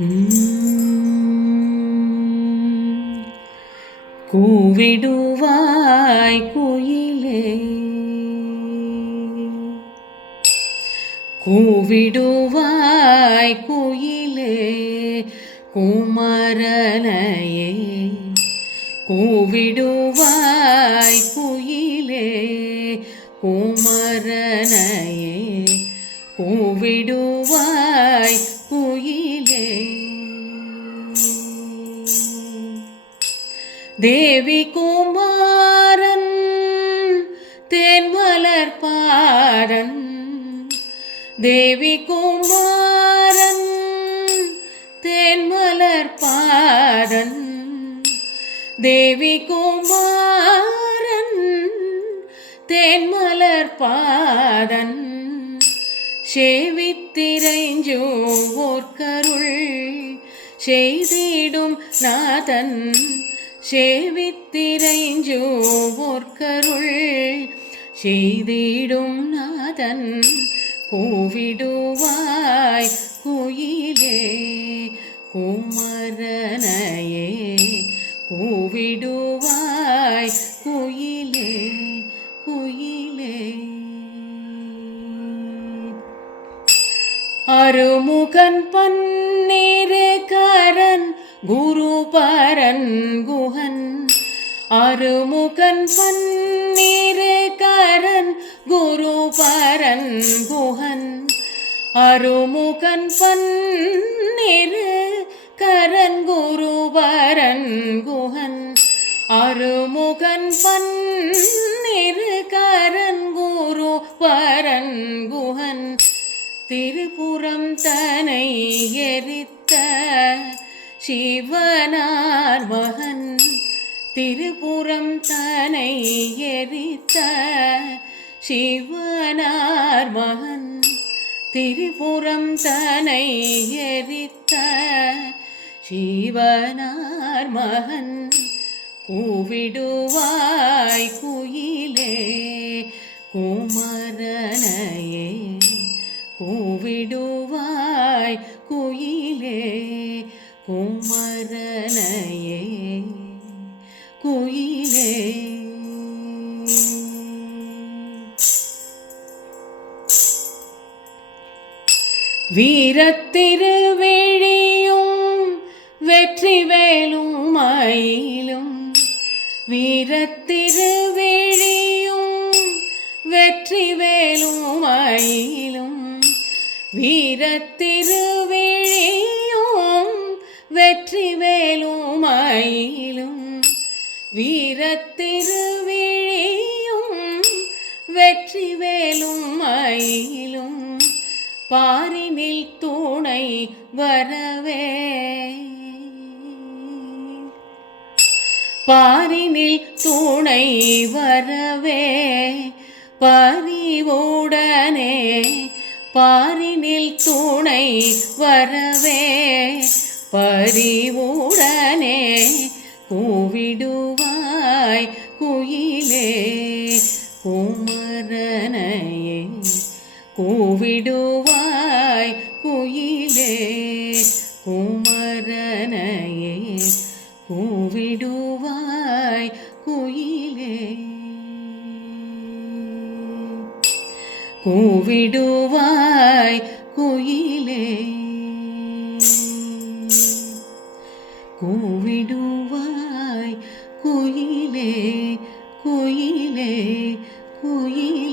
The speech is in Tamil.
கூவிடுவாய் குயிலே. கூவிடுவாய் குயிலே. குமரனையே. கூவிடுவாய் குயிலே. கும தேவி குமாரன் தேன்மலர் பாரன் தேவி குமாரன் தேன்மலர் பாரன் தேவி குமாரன் தேன்மலர் பாதன் சேவித்திரைஞ்சோர்கருள் செய்திடும் நாதன். சேவித்திரைஞ்சோர்கருள் செய்திடும் நாதன் கூவிடுவாய் குயிலே குமரனையே கூவிடுவாய் குயிலே குயிலே. அருமுகன் பன்னிரு கரன் குரு பரன் குஹன் அருமுகன் பன்னிரு கரன் குரு பரன் குஹன் அருமுகன் பன்னிரு கரன் குரு பரன் குஹன் அருமுகன் பன்னிரு கரன் குரு பரன் குஹன் திருப்புறம் தனை எரித்த சிவனார் மகன். திருப்புறம் தனை எரித்த சிவனார் மகன். திரிபுரம் தனை எரித்த சிவனார் மகன். கூவிடுவாய் குயிலே குமரனையே கூவிடுவாய் வீரத்திருவிழியும் வெற்றி வேலும் மயிலும். வீரத்திருவிழியும் வெற்றி வேலும் மயிலும். வீரத்திருவிழியும் வெற்றி வேலும் மயிலும். வீரத்திருவிழியும் வெற்றி வேலும் பாரினில் துணை வரவே. பாரினில் துணை வரவே. பறிவுடனே பாரினில் துணை வரவே. பறிவுடனே கூவிடுவாய் குயிலே. குமரனையே கூவிடுவாய் கோயிலே குமரனையே கூவிடுவாய் குயிலே. கூவிடுவாய் குயிலே. கூவிடுவாய் குயிலே குயிலே குயிலே.